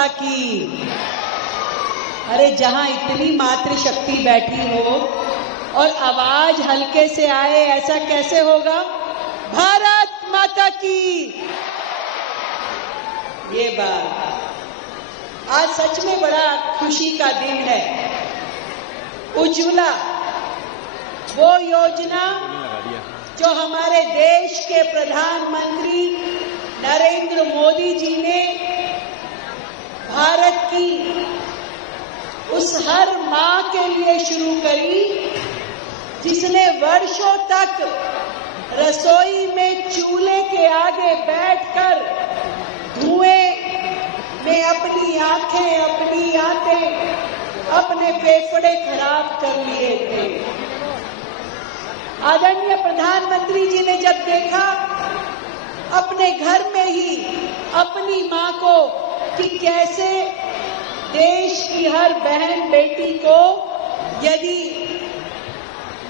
माता की। अरे जहां इतनी मातृशक्ति बैठी हो और आवाज हल्के से आए, ऐसा कैसे होगा? भारत माता की। ये बात आज सच में बड़ा खुशी का दिन है। उज्ज्वला वो योजना जो हमारे देश के प्रधानमंत्री नरेंद्र मोदी जी ने भारत की उस हर मां के लिए शुरू करी जिसने वर्षों तक रसोई में चूल्हे के आगे बैठकर धुएं में अपनी आंखें, अपनी आंतें, अपने फेफड़े खराब कर लिए थे। आदरणीय प्रधानमंत्री जी ने जब देखा अपने घर में ही अपनी मां को कि कैसे देश की हर बहन बेटी को यदि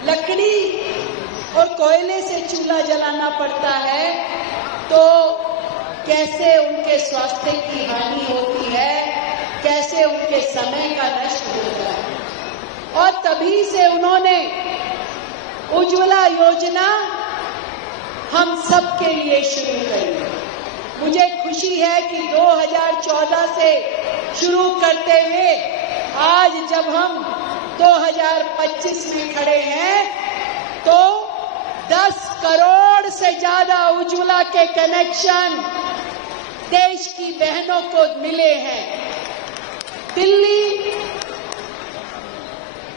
लकड़ी और कोयले से चूल्हा जलाना पड़ता है तो कैसे उनके स्वास्थ्य की हानि होती है, कैसे उनके समय का नष्ट होता है। और तभी से उन्होंने उज्ज्वला योजना हम सब के लिए शुरू करी। मुझे खुशी है कि 2014 से शुरू करते हुए आज जब हम 2025 में खड़े हैं तो 10 करोड़ से ज्यादा उज्ज्वला के कनेक्शन देश की बहनों को मिले हैं।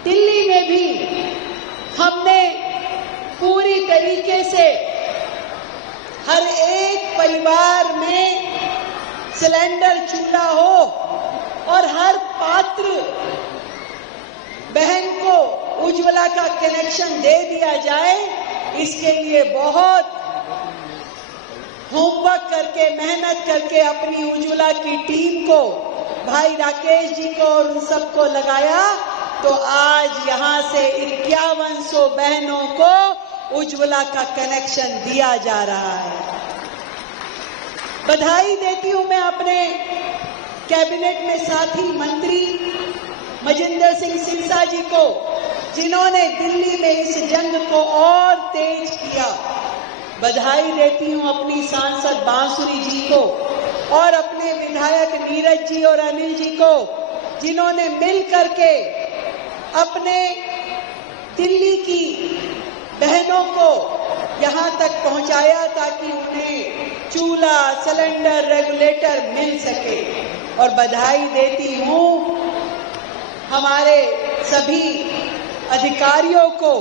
दिल्ली में भी हमने पूरी तरीके से हर एक परिवार में सिलेंडर चूल्हा हो और हर पात्र बहन को उज्ज्वला का कनेक्शन दे दिया जाए, इसके लिए बहुत होमवर्क करके, मेहनत करके अपनी उज्ज्वला की टीम को, भाई राकेश जी को और उन सबको लगाया तो आज यहां से 5100 बहनों को उज्ज्वला का कनेक्शन दिया जा रहा है। बधाई देती हूं मैं अपने कैबिनेट में साथी मंत्री मजिंदर सिंह सिरसा जी को, जिन्होंने दिल्ली में इस जंग को और तेज किया। बधाई देती हूं अपनी सांसद बांसुरी जी को और अपने विधायक नीरज जी और अनिल जी को, जिन्होंने मिल करके अपने दिल्ली की बहनों को यहां तक पहुंचाया ताकि उन्हें चूल्हा, सिलेंडर, रेगुलेटर मिल सके। और बधाई देती हूं हमारे सभी अधिकारियों को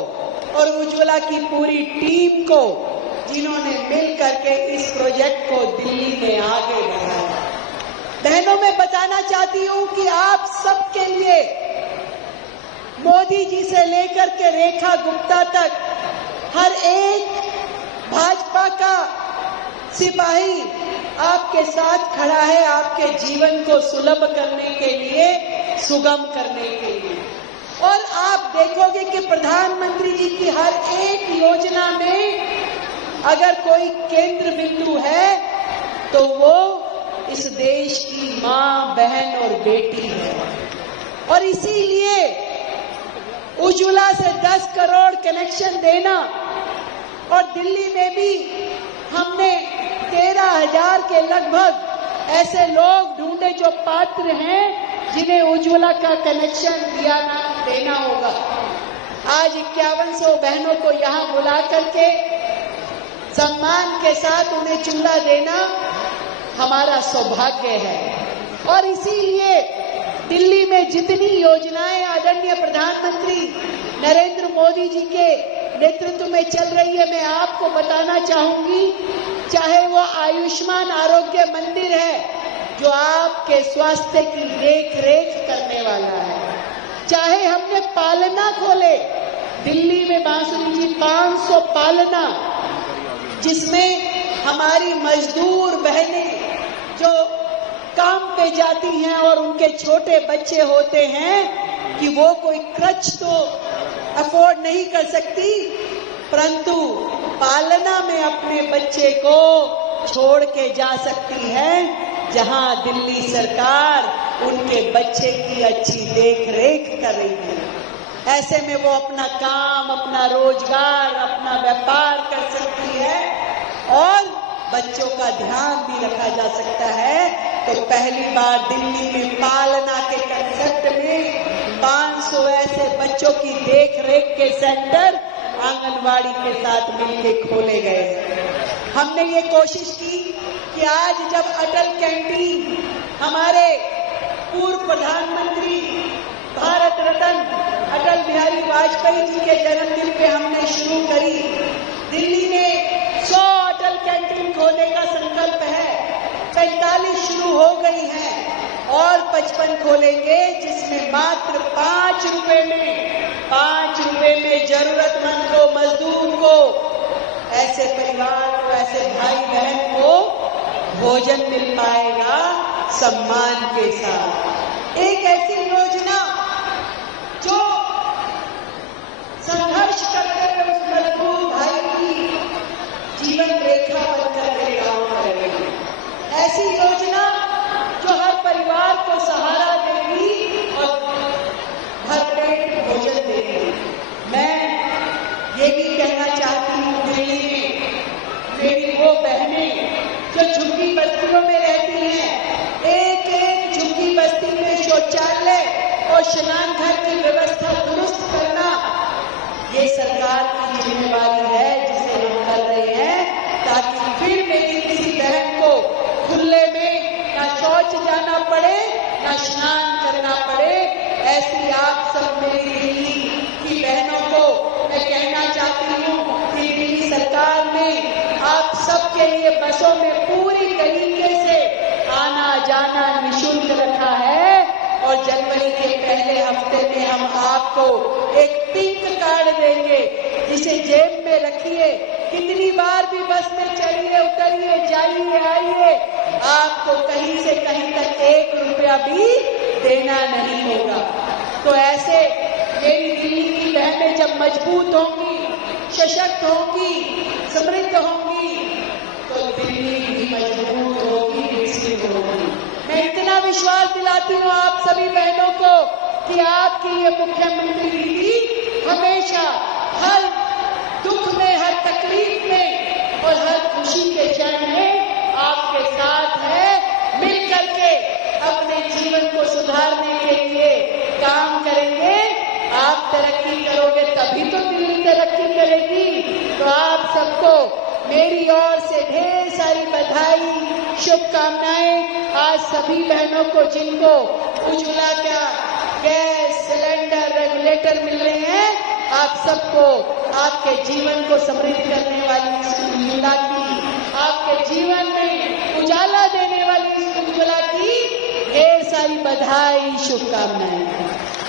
और उज्ज्वला की पूरी टीम को, जिन्होंने मिल करके इस प्रोजेक्ट को दिल्ली में आगे बढ़ाया। बहनों, मैं बताना चाहती हूं कि आप सबके लिए मोदी जी से लेकर के रेखा गुप्ता तक हर एक भाजपा का सिपाही आपके साथ खड़ा है, आपके जीवन को सुलभ करने के लिए, सुगम करने के लिए। और आप देखोगे कि प्रधानमंत्री जी की हर एक योजना में अगर कोई केंद्र बिंदु है तो वो इस देश की मां, बहन और बेटी है। और इसीलिए उज्ज्वला से 10 करोड़ कनेक्शन देना और दिल्ली में भी हमने 13,000 के लगभग ऐसे लोग ढूंढे जो पात्र हैं जिन्हें उज्ज्वला का कनेक्शन देना होगा। आज 5100 बहनों को यहां बुला करके सम्मान के साथ उन्हें चूल्हा देना हमारा सौभाग्य है। और इसीलिए दिल्ली में जितनी योजनाएं आदरणीय प्रधानमंत्री नरेंद्र मोदी जी के नेतृत्व में चल रही है, मैं आपको बताना चाहूंगी, चाहे वो आयुष्मान आरोग्य मंदिर है जो आपके स्वास्थ्य की देख रेख करने वाला है, चाहे हमने पालना खोले दिल्ली में बांसुरी जी 500 पालना, जिसमें हमारी मजदूर बहनें जो काम पे जाती हैं और उनके छोटे बच्चे होते हैं कि वो कोई क्रच तो अफोर्ड नहीं कर सकती, परंतु पालना में अपने बच्चे को छोड़ के जा सकती है। जहां दिल्ली सरकार उनके बच्चे की अच्छी देख रेख कर रही है। ऐसे में वो अपना काम, अपना रोजगार, अपना व्यापार कर सकती है और बच्चों का ध्यान भी रखा जा सकता है। तो पहली बार दिल्ली में पालना के कंसेप्ट में 500 ऐसे बच्चों की देख रेख के सेंटर आंगनवाड़ी के साथ मिलकर खोले गए। हमने ये कोशिश की कि आज जब अटल कैंटीन हमारे पूर्व प्रधानमंत्री भारत रत्न अटल बिहारी वाजपेयी जी के जन्मदिन पे हमने शुरू करी, दिल्ली में 100 अटल कैंटीन खोलने का संकल्प है। 45 शुरू हो गई है और 55 खोलेंगे, जिसमें मात्र 5 रुपए में जरूरतमंद को, मजदूर को, ऐसे परिवार को, ऐसे भाई बहन को भोजन मिल पाएगा सम्मान के साथ। एक ऐसी योजना जो संघर्ष करते हुए उस मजदूर भाई की जीवन रेखा पर करके काम करेगी। ऐसी योजना जो हर परिवार को सहारा देगी और भरपेट भोजन देगी। मैं ये भी कहना चाहती हूँ, दिल्ली में मेरी वो बहनें जो झुग्गी बस्तियों में रहती हैं, एक झुग्गी बस्ती में शौचालय और स्नान घर की व्यवस्था दुरुस्त करना ये सरकार की जिम्मेवारी है, जिसे हम कर रहे हैं, ताकि फिर मेरी किसी बहन को खुले में ना शौच जाना पड़े, ना स्नान करना पड़े। ऐसी आप सब मेरी दिल्ली की बहनों को मैं कहना चाहती हूँ कि दिल्ली सरकार ने आप सबके लिए बसों में पूरी तरीके से आना जाना निःशुल्क रखा है और जनवरी के पहले हफ्ते में हम आपको एक पिंक कार्ड देंगे, जिसे जेब में रखिए, कितनी बार भी बस में चढ़िए, उतरिए, जाइए, आइए, आपको कहीं से कहीं तक 1 रुपया भी देना नहीं होगा। तो ऐसे मेरी दिल्ली की बहनें जब मजबूत होंगी, सशक्त होंगी, समृद्ध होंगी, तो दिल्ली भी मजबूत होगी, विकसित होगी। मैं इतना विश्वास दिलाती हूँ आप सभी बहनों को कि आपकी ये मुख्यमंत्री दीदी हमेशा हर दुख में, हर तकलीफ में और हर खुशी के क्षण में आपके साथ है। मिल करके अपने जीवन को सुधारने के लिए काम करेंगे। आप तरक्की करोगे तभी तो दिल्ली तरक्की करेगी। तो आप सबको मेरी ओर से ढेर सारी बधाई, शुभकामनाएं। आज सभी बहनों को जिनको उज्ज्वला का गैस सिलेंडर, रेगुलेटर मिल रहे हैं, आप सबको आपके जीवन को समृद्ध करने वाली इस उज्ज्वला की, आपके जीवन में उजाला देने वाली इस उज्ज्वला की ढेर सारी बधाई, शुभकामनाएं।